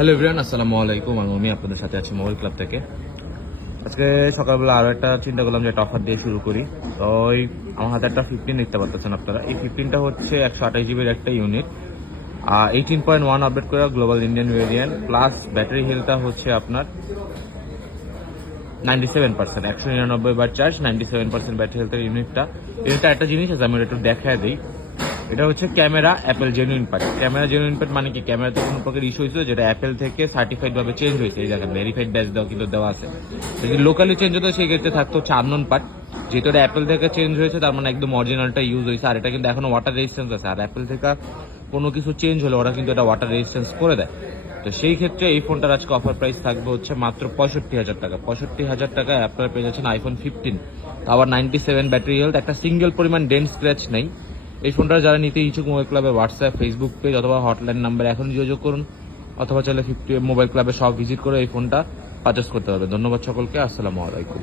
Hello everyone, আসসালামু আলাইকুম। আমি আপনাদের সাথে আছি মোবাইল ক্লাব থেকে। আজকে সকালবেলা আরও একটা চিন্তা করলাম যে একটা অফার দিয়ে শুরু করি। তো আমার হাতে একটা 15 দেখতে পাচ্ছেন আপনারা। এই 15টা হচ্ছে 128 জিবির একটা ইউনিট, 18.1 আপডেট করে global Indian variant, plus battery হেলথটা হচ্ছে আপনার 97%, 199 বার চার্জ, 97% ব্যাটারি হেলথের ইউনিটটা একটা জিনিস আছে, আমি একটু দেখায় দিই। এটা হচ্ছে camera Apple genuine part. Camera genuine part মানে কি, ক্যামেরাতে কোনো প্রকার ইস্যু হয়েছিল যেটা অ্যাপেল থেকে সার্টিফাইড ভাবে চেঞ্জ হয়েছে। এই জায়গায় ভেরিফাইড ব্যাচ দেওয়া কিন্তু দেওয়া আছে। যদি লোকালি চেঞ্জ হতো সেই ক্ষেত্রে থাকতো হচ্ছে আননোন পার্ট। যেহেতু এটা অ্যাপেল থেকে চেঞ্জ হয়েছে তার মানে একদম অরিজিনালটা ইউজ হয়েছে। আর এটা কিন্তু এখনো ওয়াটার রেজিস্ট্যান্স আছে। আর অ্যাপেল থেকে কোনো কিছু চেঞ্জ হলে ওরা কিন্তু এটা ওয়াটার রেজিস্ট্যান্স করে দেয়। তো সেই ক্ষেত্রে এই ফোনটার আজকে অফার প্রাইস থাকবে হচ্ছে মাত্র 65,000 টাকা। 65,000 টাকায় আপনারা পেয়ে যাচ্ছেন আইফোন 15, আবার 97 ব্যাটারি হেলথ, একটা সিঙ্গেল পরিমাণ ডেন্ট স্ক্র্যাচ নেই। এই ফোনটা যারা নিতে ইচ্ছুক মোবাইল ক্লাবের হোয়াটসঅ্যাপ, ফেসবুক পেজ অথবা হটলাইন নাম্বারে এখন যোগাযোগ করুন, অথবা চাইলে 50 মোবাইল ক্লাবে সব ভিজিট করে এই ফোনটা পারচেস করতে পারবে। ধন্যবাদ সকলকে, আসসালামু আলাইকুম।